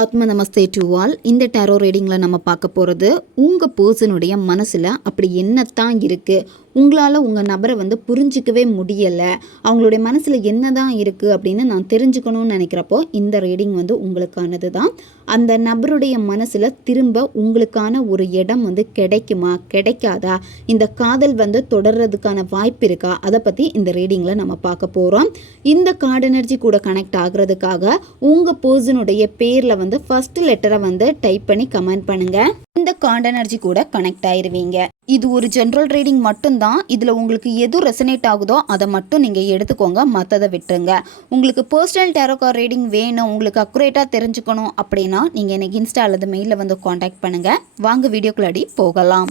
ஆத்ம நமஸ்தே to all. இந்த tarot ரீடிங்கில் நம்ம பார்க்க போகிறது உங்கள் பர்சனுடைய மனசில் அப்படி என்னத்தான் இருக்குது, உங்களால் உங்கள் நபரை புரிஞ்சிக்கவே முடியலை, அவங்களுடைய மனசில் என்ன தான் இருக்குது அப்படின்னு நான் தெரிஞ்சுக்கணும்னு நினைக்கிறப்போ இந்த ரீடிங் உங்களுக்கானது தான். அந்த நபருடைய மனசில் திரும்ப உங்களுக்கான ஒரு இடம் கிடைக்குமா கிடைக்காதா, இந்த காதல் தொடர்றதுக்கான வாய்ப்பு இருக்கா, அதை பற்றி இந்த ரீடிங்கில் நம்ம பார்க்க போகிறோம். இந்த கார்டு எனர்ஜி கூட கனெக்ட் ஆகுறதுக்காக உங்கள் பர்சனுடைய பேரில் ஃபர்ஸ்ட் லெட்டரை டைப் பண்ணி கமெண்ட் பண்ணுங்க. இந்த கார்டு எனர்ஜி கூட கனெக்ட் ஆயிருவீங்க. இது ஒரு ஜென்ரல் ரீடிங் மட்டும்தான். இதில் உங்களுக்கு எது ரெசனேட் ஆகுதோ அதை மட்டும் நீங்கள் எடுத்துக்கோங்க, மற்றதை விட்டுருங்க. உங்களுக்கு பர்சனல் டேரோ கார்டு ரீடிங் வேணும், உங்களுக்கு அக்குரேட்டாக தெரிஞ்சுக்கணும் அப்படின்னா நீங்கள் எனக்கு இன்ஸ்டா அல்லது மெயிலில் காண்டாக்ட் பண்ணுங்கள். வாங்க வீடியோக்குள்ளாடி போகலாம்.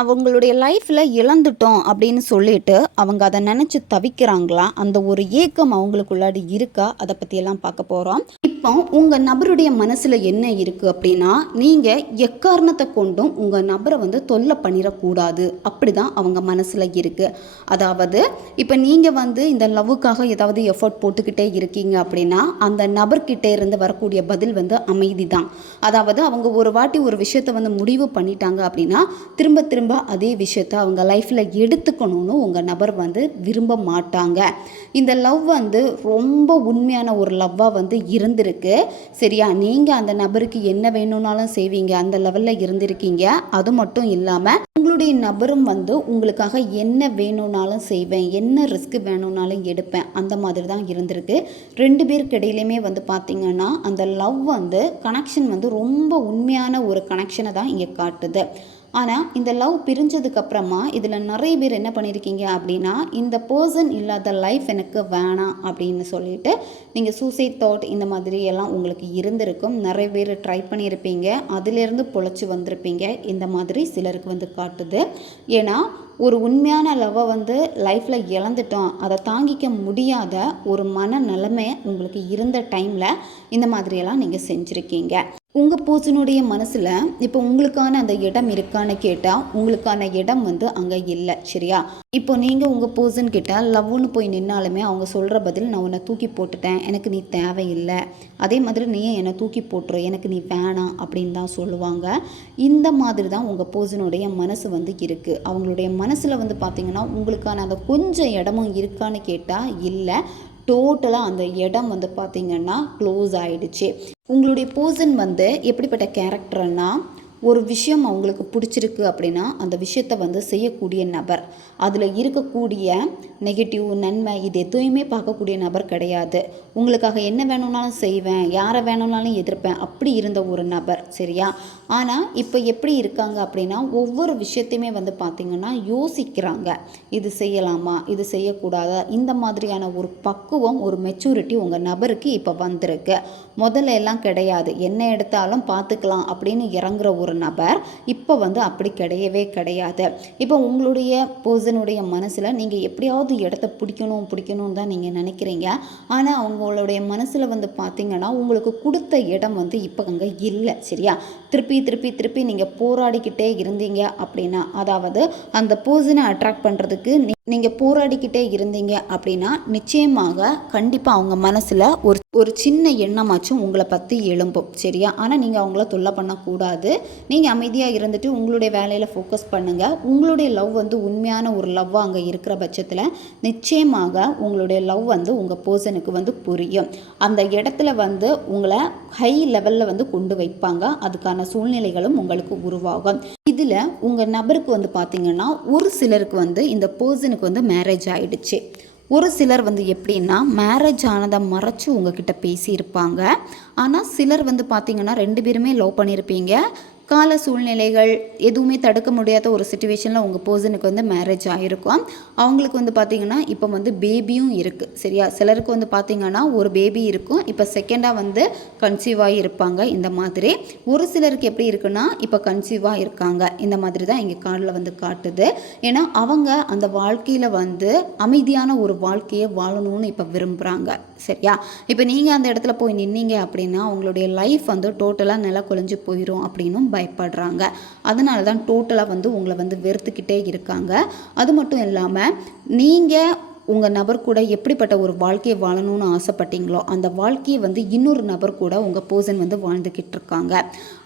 அவங்களுடைய லைஃப்பில் இழந்துட்டோம் அப்படின்னு சொல்லிட்டு அவங்க அதை நினச்சி தவிக்கிறாங்களா, அந்த ஒரு ஏக்கம் அவங்களுக்குள்ளாடி இருக்கா, அதை பற்றியெல்லாம் பார்க்க போகிறோம். இப்போ உங்கள் நபருடைய மனசில் என்ன இருக்குது அப்படின்னா, நீங்கள் எக்காரணத்தை கொண்டும் உங்கள் நபரை தொல்லை பண்ணிடக்கூடாது, அப்படி தான் அவங்க மனசில் இருக்குது. அதாவது இப்போ நீங்கள் இந்த லவ்வுக்காக ஏதாவது எஃபர்ட் போட்டுக்கிட்டே இருக்கீங்க அப்படின்னா அந்த நபர்கிட்டே இருந்து வரக்கூடிய பதில் அமைதி தான். அதாவது அவங்க ஒரு வாட்டி ஒரு விஷயத்தை முடிவு பண்ணிட்டாங்க அப்படின்னா திரும்ப திரும்ப அதே விஷயத்தை அவங்க லைஃப்பில் எடுத்துக்கணும்னு உங்கள் நபர் விரும்ப மாட்டாங்க. இந்த லவ் ரொம்ப உண்மையான ஒரு லவ்வாக இருந்திருக்கு. சரியா, நீங்கள் அந்த நபருக்கு என்ன வேணும்னாலும் செய்வீங்க, அந்த லெவலில் இருந்திருக்கீங்க. அது மட்டும் இல்லாமல் உங்களுடைய நபரும் உங்களுக்காக என்ன வேணும்னாலும் செய்வேன், என்ன ரிஸ்க் வேணும்னாலும் எடுப்பேன், அந்த மாதிரி தான் இருந்திருக்கு. ரெண்டு பேருக்கு இடையிலையுமே பார்த்தீங்கன்னா அந்த லவ் கனெக்ஷன் ரொம்ப உண்மையான ஒரு கனெக்ஷனை தான் இங்கே காட்டுது. ஆனால் இந்த லவ் பிரிஞ்சதுக்கப்புறமா இதில் நிறைய பேர் என்ன பண்ணியிருக்கீங்க அப்படின்னா, இந்த பர்சன் இல்லாத லைஃப் எனக்கு வேணாம் அப்படின்னு சொல்லிட்டு நீங்கள் சூசைட் தாட் இந்த மாதிரி எல்லாம் உங்களுக்கு இருந்திருக்கும். நிறைய பேர் ட்ரை பண்ணியிருப்பீங்க, அதிலேருந்து பொழைச்சி வந்திருப்பீங்க. இந்த மாதிரி சிலருக்கு காட்டுது. ஏன்னா ஒரு உண்மையான லவ்வை லைஃப்பில் இழந்துட்டோம், அதை தாங்கிக்க முடியாத ஒரு மன நிலைமை உங்களுக்கு இருந்த டைமில் இந்த மாதிரியெல்லாம் நீங்கள் செஞ்சுருக்கீங்க. உங்கள் பர்சனுடைய மனசில் இப்போ உங்களுக்கான அந்த இடம் இருக்கான்னு கேட்டால் உங்களுக்கான இடம் அங்கே இல்லை. சரியா, இப்போ நீங்கள் உங்கள் பர்சன் கிட்ட லவ்னு போய் நின்னாலுமே அவங்க சொல்கிற பதில், நான் உன்னை தூக்கி போட்டுட்டேன், எனக்கு நீ தேவையில்லை, அதே மாதிரி நீ என்னை தூக்கி போட்டுரு, எனக்கு நீ வேணாம் அப்படின்னு தான் சொல்லுவாங்க. இந்த மாதிரி தான் உங்கள் பர்சனுடைய மனசு இருக்குது. அவங்களுடைய மனசில் பார்த்தீங்கன்னா உங்களுக்கான அந்த கொஞ்சம் இடமும் இருக்கான்னு கேட்டால் இல்லை, டோட்டலாக அந்த இடம் பார்த்திங்கன்னா க்ளோஸ் ஆகிடுச்சு. உங்களுடைய பர்சன் எப்படிப்பட்ட கேரக்டர்னா, ஒரு விஷயம் அவங்களுக்கு பிடிச்சிருக்கு அப்படின்னா அந்த விஷயத்தை செய்யக்கூடிய நபர், அதில் இருக்கக்கூடிய நெகட்டிவ் நன்மை இது எதுவுமே பார்க்கக்கூடிய நபர் கிடையாது. உங்களுக்காக என்ன வேணும்னாலும் செய்வேன், யாரை வேணும்னாலும் எதிர்ப்பேன், அப்படி இருந்த ஒரு நபர். சரியா, ஆனால் இப்போ எப்படி இருக்காங்க அப்படின்னா ஒவ்வொரு விஷயத்தையுமே பார்த்திங்கன்னா யோசிக்கிறாங்க, இது செய்யலாமா இது செய்யக்கூடாதா, இந்த மாதிரியான ஒரு பக்குவம் ஒரு மெச்சூரிட்டி உங்கள் நபருக்கு இப்போ வந்திருக்கு. முதல்ல எல்லாம் கிடையாது, என்ன எடுத்தாலும் பார்த்துக்கலாம் அப்படின்னு இறங்குற ஒரு நபர் இப்போ அப்படி கிடையவே கிடையாது. இப்போ உங்களுடைய பர்சனுடைய மனசில் நீங்கள் எப்படியாவது இடத்த பிடிக்கணும் தான் நீங்கள் நினைக்கிறீங்க. ஆனால் அவங்களுடைய மனசில் பார்த்தீங்கன்னா உங்களுக்கு கொடுத்த இடம் இப்போ அங்கே இல்லை. சரியா, திருப்பி நீங்கள் போராடிக்கிட்டே இருந்தீங்க அப்படின்னா, அதாவது அந்த பர்சனை அட்ராக்ட் பண்ணுறதுக்கு நீங்கள் போராடிக்கிட்டே இருந்தீங்க அப்படின்னா நிச்சயமாக கண்டிப்பாக அவங்க மனசில் ஒரு சின்ன எண்ணமாச்சும் உங்களை பற்றி எழும்பும். சரியா, ஆனால் நீங்கள் அவங்கள தொல்லை பண்ணக்கூடாது. நீங்கள் அமைதியாக இருந்துட்டு உங்களுடைய வேலையில் ஃபோக்கஸ் பண்ணுங்கள். உங்களுடைய லவ் உண்மையான ஒரு லவ்வாக அங்கே இருக்கிற பட்சத்தில் நிச்சயமாக உங்களுடைய லவ் உங்கள் பர்சனுக்கு புரியும். அந்த இடத்துல உங்களை ஹை லெவலில் கொண்டு வைப்பாங்க. அதுக்கான சூழ்நிலைகளும் உங்களுக்கு உருவாகும். இதில் உங்கள் நபருக்கு பார்த்தீங்கன்னா ஒரு சிலருக்கு இந்த பர்சனுக்கு மேரேஜ் ஆகிடுச்சு. ஒரு சிலர் எப்படின்னா மேரேஜ் ஆனதை மறைச்சி உங்ககிட்ட பேசியிருப்பாங்க. ஆனால் சிலர் பார்த்திங்கன்னா ரெண்டு பேருமே லவ் பண்ணியிருப்பீங்க. கால சூழ்நிலைகள் எதுவுமே தடுக்க முடியாத ஒரு சுச்சுவேஷனில் உங்கள் பர்சனுக்கு மேரேஜ் ஆகிருக்கும். அவங்களுக்கு பார்த்திங்கன்னா இப்போ பேபியும் இருக்குது. சரியா, சிலருக்கு பார்த்திங்கன்னா ஒரு பேபி இருக்கும், இப்போ செகண்டாக கன்சீவ் ஆகி இருப்பாங்க. இந்த மாதிரி ஒரு சிலருக்கு எப்படி இருக்குன்னா இப்போ கன்சீவாக இருக்காங்க. இந்த மாதிரி தான் இங்கே கார்டில் காட்டுது. ஏன்னா அவங்க அந்த வாழ்க்கையில் அமைதியான ஒரு வாழ்க்கையை வாழணும்னு இப்போ விரும்புகிறாங்க. சரியா, இப்போ நீங்கள் அந்த இடத்துல போய் நின்னீங்க அப்படின்னா உங்களுடைய லைஃப் டோட்டலாக நில குலைஞ்சு போயிடும் அப்படின்னும் பயப்படுறாங்க. அதனால தான் டோட்டலாக உங்களை வெறுத்துக்கிட்டே இருக்காங்க. அது மட்டும் இல்லாமல் நீங்கள் உங்கள் நபர் கூட எப்படிப்பட்ட ஒரு வாழ்க்கையை வாழணும்னு ஆசைப்பட்டீங்களோ அந்த வாழ்க்கையை வந்து இன்னொரு நபர் கூட உங்கள் பர்சன் வந்து வாழ்ந்துக்கிட்டு இருக்காங்க.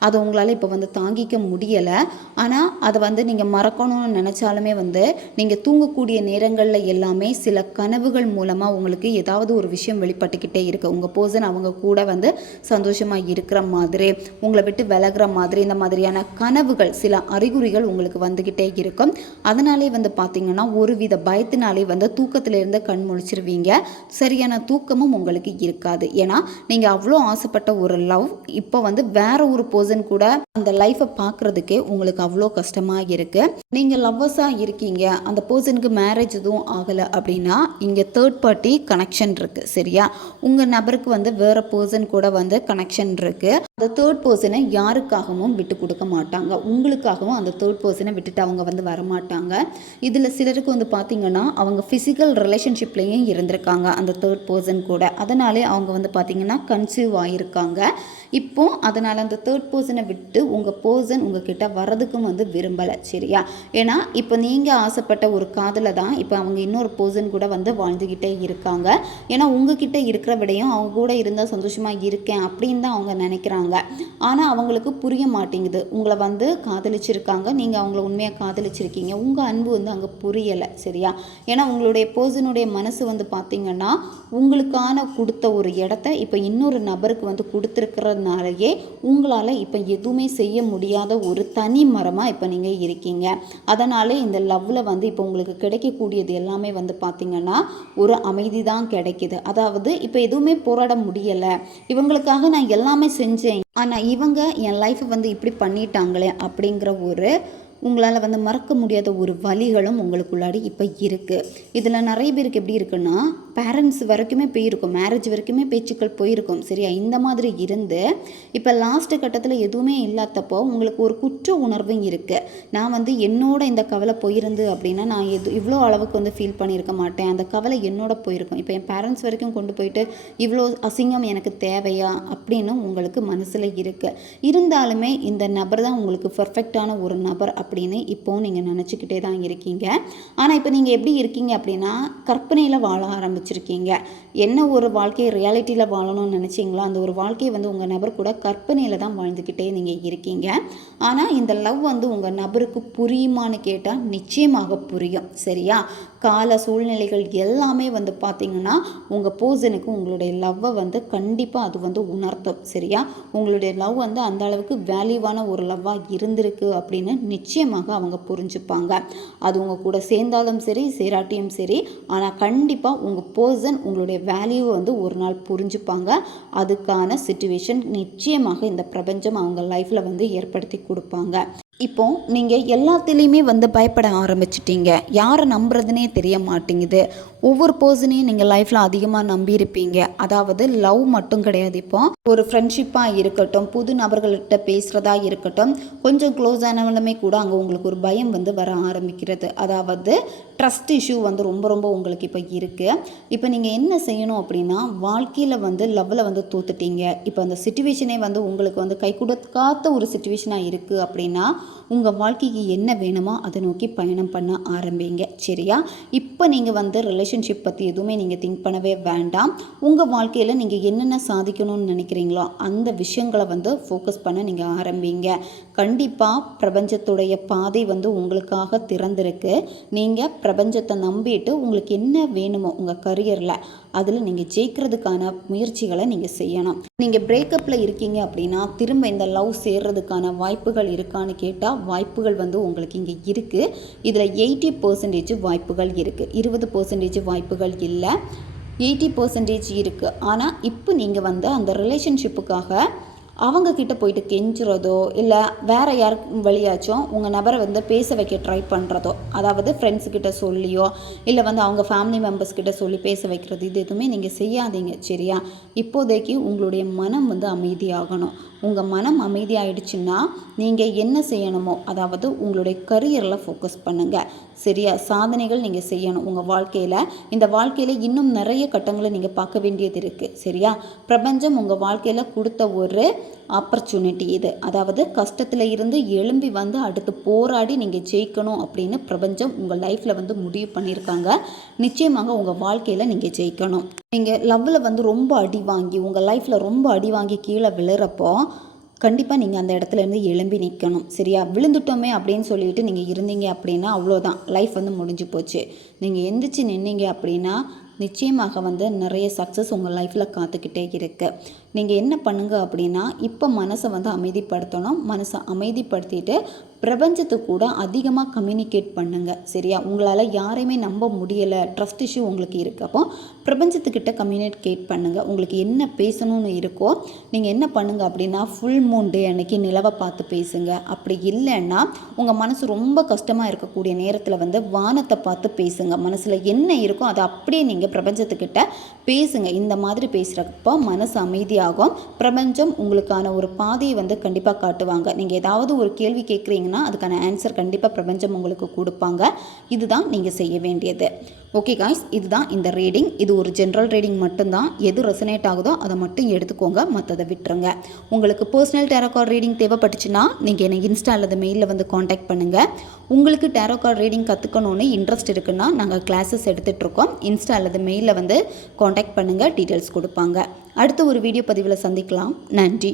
அதை உங்களால் இப்போ வந்து தாங்கிக்க முடியலை. ஆனால் அதை வந்து நீங்கள் மறக்கணும்னு நினச்சாலுமே வந்து நீங்கள் தூங்கக்கூடிய நேரங்களில் எல்லாமே சில கனவுகள் மூலமாக உங்களுக்கு ஏதாவது ஒரு விஷயம் வெளிப்பட்டுக்கிட்டே இருக்குது. உங்கள் பர்சன் அவங்க கூட வந்து சந்தோஷமாக இருக்கிற மாதிரி, உங்களை விட்டு விலகிற மாதிரி, இந்த மாதிரியான கனவுகள் சில அறிகுறிகள் உங்களுக்கு வந்துக்கிட்டே இருக்கும். அதனாலே வந்து பார்த்திங்கன்னா ஒரு வித பயத்தினாலே வந்து தூக்கத்திலிருந்து கண் முழிச்சிருவீங்க. சரியான தூக்கமும் உங்களுக்கு இருக்காது. ஏன்னா நீங்கள் அவ்வளோ ஆசைப்பட்ட ஒரு லவ் இப்போ வந்து வேற ஒரு பர்சன் கூட அந்த லைஃப்பை பார்க்குறதுக்கே உங்களுக்கு அவ்வளோ கஷ்டமாக இருக்குது. நீங்கள் லவ்வர்ஸாக இருக்கீங்க, அந்த பர்சனுக்கு மேரேஜ் எதுவும் ஆகலை அப்படின்னா இங்கே தேர்ட் பார்ட்டி கனெக்ஷன் இருக்குது. சரியா, உங்கள் நபருக்கு வந்து வேறு பர்சன் கூட வந்து கனெக்ஷன் இருக்குது. அந்த தேர்ட் பர்சனை யாருக்காகவும் விட்டு கொடுக்க மாட்டாங்க. உங்களுக்காகவும் அந்த தேர்ட் பர்சனை விட்டுட்டு அவங்க வந்து வரமாட்டாங்க. இதில் சிலருக்கு வந்து பார்த்திங்கன்னா அவங்க ஃபிசிக்கல் ரிலேஷன்ஷிப்லேயும் இருந்திருக்காங்க அந்த தேர்ட் பர்சன் கூட. அதனாலே அவங்க வந்து பார்த்திங்கன்னா கன்சீவ் ஆகியிருக்காங்க. இப்போ அதனால் அந்த தேர்ட் பர்சனை விட்டு உங்கள் பர்சன் உங்ககிட்ட வர்றதுக்கும் வந்து விரும்பலை. சரியா, ஏன்னா இப்போ நீங்கள் ஆசைப்பட்ட ஒரு காதலை தான் இப்போ அவங்க இன்னொரு பர்சன் கூட வந்து வாழ்ந்துக்கிட்டே இருக்காங்க. ஏன்னா உங்ககிட்ட இருக்கிற விடையும் அவங்க கூட இருந்தால் சந்தோஷமாக இருக்கேன் அப்படின்னு தான் அவங்க நினைக்கிறாங்க. ஆனால் அவங்களுக்கு புரிய மாட்டேங்குது. உங்களை வந்து காதலிச்சிருக்காங்க, நீங்கள் அவங்கள உண்மையாக காதலிச்சிருக்கீங்க, உங்கள் அன்பு வந்து அங்கே புரியலை. சரியா, ஏன்னா உங்களுடைய பர்சனுடைய மனசு வந்து பார்த்திங்கன்னா உங்களுக்கான கொடுத்த ஒரு இடத்த இப்போ இன்னொரு நபருக்கு வந்து கொடுத்துருக்கிறதுனாலயே உங்களால் இப்போ எதுவுமே செய்ய முடியாத ஒரு தனி மரமாக இப்போ நீங்கள் இருக்கீங்க. அதனாலே இந்த லவ்வில் வந்து இப்போ உங்களுக்கு கிடைக்கக்கூடியது எல்லாமே வந்து பார்த்திங்கன்னா ஒரு அமைதி தான் கிடைக்கிது. அதாவது இப்போ எதுவுமே போராட முடியலை, இவங்களுக்காக நான் எல்லாமே செஞ்சேன், ஆனால் இவங்க என் லைஃப்பை வந்து இப்படி பண்ணிட்டாங்களே அப்படிங்கிற ஒரு உங்களால் வந்து மறக்க முடியாத ஒரு வலிகளும் உங்களுக்குள்ளாடி இப்போ இருக்குது. இதில் நிறைய பேருக்கு எப்படி இருக்குன்னா பேரண்ட்ஸ் வரைக்குமே போயிருக்கும், மேரேஜ் வரைக்குமே பேச்சுக்கள் போயிருக்கும். சரியா, இந்த மாதிரி இருந்து இப்போ லாஸ்ட்டு கட்டத்தில் எதுவுமே இல்லாதப்போ உங்களுக்கு ஒரு குற்ற உணர்வும் இருக்குது. நான் வந்து என்னோட இந்த கவலை போயிருந்து அப்படின்னா நான் இவ்வளோ அளவுக்கு வந்து ஃபீல் பண்ணியிருக்க மாட்டேன், அந்த கவலை என்னோட போயிருக்கும். இப்போ என் பேரண்ட்ஸ் வரைக்கும் கொண்டு போயிட்டு இவ்வளோ அசிங்கம் எனக்கு தேவையா அப்படின்னு உங்களுக்கு மனசில் இருக்குது. இருந்தாலுமே இந்த நபர் தான் உங்களுக்கு பர்ஃபெக்டான ஒரு நபர் அப்படின்னு இப்போது நீங்கள் நினச்சிக்கிட்டே தான் இருக்கீங்க. ஆனால் இப்போ நீங்கள் எப்படி இருக்கீங்க அப்படின்னா கற்பனையில் வாழ ஆரம்பிச்சிருக்கீங்க. என்ன ஒரு வாழ்க்கையை ரியாலிட்டியில் வாழணும்னு நினச்சிங்களோ அந்த ஒரு வாழ்க்கையை வந்து உங்கள் நபர் கூட கற்பனையில் தான் வாழ்ந்துக்கிட்டே நீங்கள் இருக்கீங்க. ஆனால் இந்த லவ் வந்து உங்கள் நபருக்கு புரியுமான்னு கேட்டால் நிச்சயமாக புரியும். சரியா, கால சூழ்நிலைகள் எல்லாமே வந்து பார்த்திங்கன்னா உங்கள் பர்சனுக்கு உங்களுடைய லவ்வை வந்து கண்டிப்பாக அது வந்து உணர்த்தும். சரியா, உங்களுடைய லவ் வந்து அந்த அளவுக்கு வேல்யூவான ஒரு லவ்வாக இருந்திருக்கு அப்படின்னு நிச்சயமாக அவங்க புரிஞ்சுப்பாங்க. அது உங்கள் கூட சேர்ந்தாலும் சரி சேராட்டியும் சரி, ஆனால் கண்டிப்பாக உங்கள் பர்சன் உங்களுடைய வேல்யூவை வந்து ஒரு நாள் புரிஞ்சுப்பாங்க. அதுக்கான சிச்சுவேஷன் நிச்சயமாக இந்த பிரபஞ்சம் அவங்க லைஃப்பில் வந்து ஏற்படுத்தி கொடுப்பாங்க. இப்போ நீங்கள் எல்லாத்துலேயுமே வந்து பயப்பட ஆரம்பிச்சிட்டீங்க, யாரை நம்புறதுனே தெரிய மாட்டேங்குது. ஒவ்வொரு பர்சனையும் நீங்கள் லைஃப்பில் அதிகமாக நம்பியிருப்பீங்க. அதாவது லவ் மட்டும் கிடையாது, இப்போ ஒரு ஃப்ரெண்ட்ஷிப்பாக இருக்கட்டும், புது நபர்கள்கிட்ட பேசுகிறதா இருக்கட்டும், கொஞ்சம் க்ளோஸ் ஆனவங்களுமே கூட அங்கே உங்களுக்கு ஒரு பயம் வந்து வர ஆரம்பிக்கிறது. அதாவது ட்ரஸ்ட் இஷ்யூ வந்து ரொம்ப ரொம்ப உங்களுக்கு இப்போ இருக்குது. இப்போ நீங்கள் என்ன செய்யணும் அப்படின்னா வாழ்க்கையில் வந்து லவ்வில் வந்து தோத்துட்டீங்க, இப்போ அந்த சிச்சுவேஷனே வந்து உங்களுக்கு வந்து கை கொடுக்காத ஒரு சிச்சுவேஷனாக இருக்குது அப்படின்னா உங்கள் வாழ்க்கைக்கு என்ன வேணுமோ அதை நோக்கி பயணம் பண்ண ஆரம்பிங்க. சரியா, இப்போ நீங்கள் வந்து ரிலேஷன்ஷிப் பற்றி எதுவுமே நீங்கள் திங்க் பண்ணவே வேண்டாம். உங்கள் வாழ்க்கையில் நீங்கள் என்னென்ன சாதிக்கணும்னு நினைக்கிறீங்களோ அந்த விஷயங்களை வந்து ஃபோக்கஸ் பண்ண நீங்கள் ஆரம்பிங்க. கண்டிப்பாக பிரபஞ்சத்துடைய பாதை வந்து உங்களுக்காக திறந்திருக்கு. நீங்கள் பிரபஞ்சத்தை நம்பிட்டு உங்களுக்கு என்ன வேணுமோ உங்கள் கரியரில் அதில் நீங்கள் ஜெயிக்கிறதுக்கான முயற்சிகளை நீங்கள் செய்யணும். நீங்கள் பிரேக்கப்பில் இருக்கீங்க அப்படின்னா திரும்ப இந்த லவ் சேர்றதுக்கான வாய்ப்புகள் இருக்கான்னு கேட்டால் வாய்ப்புகள் வந்து உங்களுக்கு இங்கே இருக்குது. இதில் 80% வாய்ப்புகள் இருக்குது, 20% வாய்ப்புகள் இல்லை. 80% இருக்குது. ஆனால் இப்போ நீங்கள் வந்து அந்த ரிலேஷன்ஷிப்புக்காக அவங்கக்கிட்ட போயிட்டு கெஞ்சுறதோ இல்லை வேறு யாருக்கு வழியாச்சும் உங்கள் நபரை வந்து பேச வைக்க ட்ரை பண்ணுறதோ, அதாவது ஃப்ரெண்ட்ஸுக்கிட்ட சொல்லியோ இல்லை வந்து அவங்க ஃபேமிலி மெம்பர்ஸ்கிட்ட சொல்லி பேச வைக்கிறது, இது எதுவுமே நீங்கள் செய்யாதீங்க. சரியா, இப்போதைக்கு உங்களுடைய மனம் வந்து அமைதியாகணும். உங்கள் மனம் அமைதியாயிடுச்சுன்னா நீங்கள் என்ன செய்யணுமோ, அதாவது உங்களுடைய கரியரில் ஃபோக்கஸ் பண்ணுங்கள். சரியா? சாதனைகள் நீங்கள் செய்யணும் உங்கள் வாழ்க்கையில். இந்த வாழ்க்கையில் இன்னும் நிறைய கட்டங்களை நீங்கள் பார்க்க வேண்டியது இருக்குது. சரியா? பிரபஞ்சம் உங்கள் வாழ்க்கையில் கொடுத்த ஒரு ஆப்பர்ச்சுனிட்டி இது. அதாவது கஷ்டத்தில் இருந்து எழும்பி வந்து அடுத்து போராடி நீங்கள் ஜெயிக்கணும் அப்படின்னு பிரபஞ்சம் உங்கள் லைஃப்பில் வந்து முடிவு பண்ணியிருக்காங்க. நிச்சயமாக உங்கள் வாழ்க்கையில் நீங்கள் ஜெயிக்கணும். நீங்கள் லவ்வில் வந்து ரொம்ப அடி வாங்கி உங்கள் லைஃப்பில் ரொம்ப அடி வாங்கி கீழே விழுறப்போ கண்டிப்பாக நீங்கள் அந்த இடத்துல இருந்து எழும்பி நிற்கணும். சரியா? விழுந்துட்டோமே அப்படின்னு சொல்லிட்டு நீங்கள் இருந்தீங்க அப்படின்னா அவ்வளோதான், லைஃப் வந்து முடிஞ்சு போச்சு. நீங்கள் எந்திரிச்சு நின்னீங்க அப்படின்னா நிச்சயமாக வந்து நிறைய சக்ஸஸ் உங்கள் லைஃப்பில் காத்துக்கிட்டே இருக்குது. நீங்கள் என்ன பண்ணுங்க அப்படின்னா, இப்போ மனசை வந்து அமைதிப்படுத்தணும். மனசை அமைதிப்படுத்திட்டு பிரபஞ்சத்தை கூட அதிகமாக கம்யூனிகேட் பண்ணுங்கள். சரியா? உங்களால் யாரையுமே நம்ப முடியலை, ட்ரஸ்ட் இஷ்யூ உங்களுக்கு இருக்குது, அப்போ பிரபஞ்சத்துக்கிட்ட கம்யூனிகேட் பண்ணுங்கள். உங்களுக்கு என்ன பேசணும்னு இருக்கோ நீங்கள் என்ன பண்ணுங்கள் அப்படின்னா, ஃபுல் மூன் டே அன்னைக்கு நிலவை பார்த்து பேசுங்க. அப்படி இல்லைன்னா உங்கள் மனசு ரொம்ப கஷ்டமாக இருக்கக்கூடிய நேரத்தில் வந்து வானத்தை பார்த்து பேசுங்க. மனசில் என்ன இருக்கோ அதை அப்படியே நீங்கள் பிரபஞ்சத்துக்கிட்ட பேசுங்க. இந்த மாதிரி பேசுகிறப்போ மனசு அமைதியாகும். பிரபஞ்சம் உங்களுக்கான ஒரு பாதையை வந்து கண்டிப்பாக காட்டுவாங்க. நீங்கள் ஏதாவது ஒரு கேள்வி கேட்குறீங்கன்னா அதுக்கான ஆன்சர் கண்டிப்பாக பிரபஞ்சம் உங்களுக்கு கொடுப்பாங்க. இதுதான் நீங்கள் செய்ய வேண்டியது. ஓகே காய்ஸ், இதுதான் இந்த ரீடிங். இது ஒரு ஜென்ரல் ரீடிங் மட்டும்தான். எது ரெசனேட் ஆகுதோ அதை மட்டும் எடுத்துக்கோங்க, மற்றதை விட்டுருங்க. உங்களுக்கு பர்சனல் டேரோ கார்டு ரீடிங் தேவைப்பட்டுச்சுன்னா நீங்கள் என்னை இன்ஸ்டா அல்லது மெயிலில் வந்து காண்டாக்ட் பண்ணுங்கள். உங்களுக்கு டேரோ கார்டு ரீடிங் கற்றுக்கணுன்னு இன்ட்ரெஸ்ட் இருக்குன்னா நாங்கள் கிளாஸஸ் எடுத்துகிட்ருக்கோம். இன்ஸ்டா அல்லது மெயிலில் வந்து காண்டாக்ட் பண்ணுங்கள், டீட்டெயில்ஸ் கொடுப்பாங்க. அடுத்த ஒரு வீடியோ பதிவில் சந்திக்கலாம். நன்றி.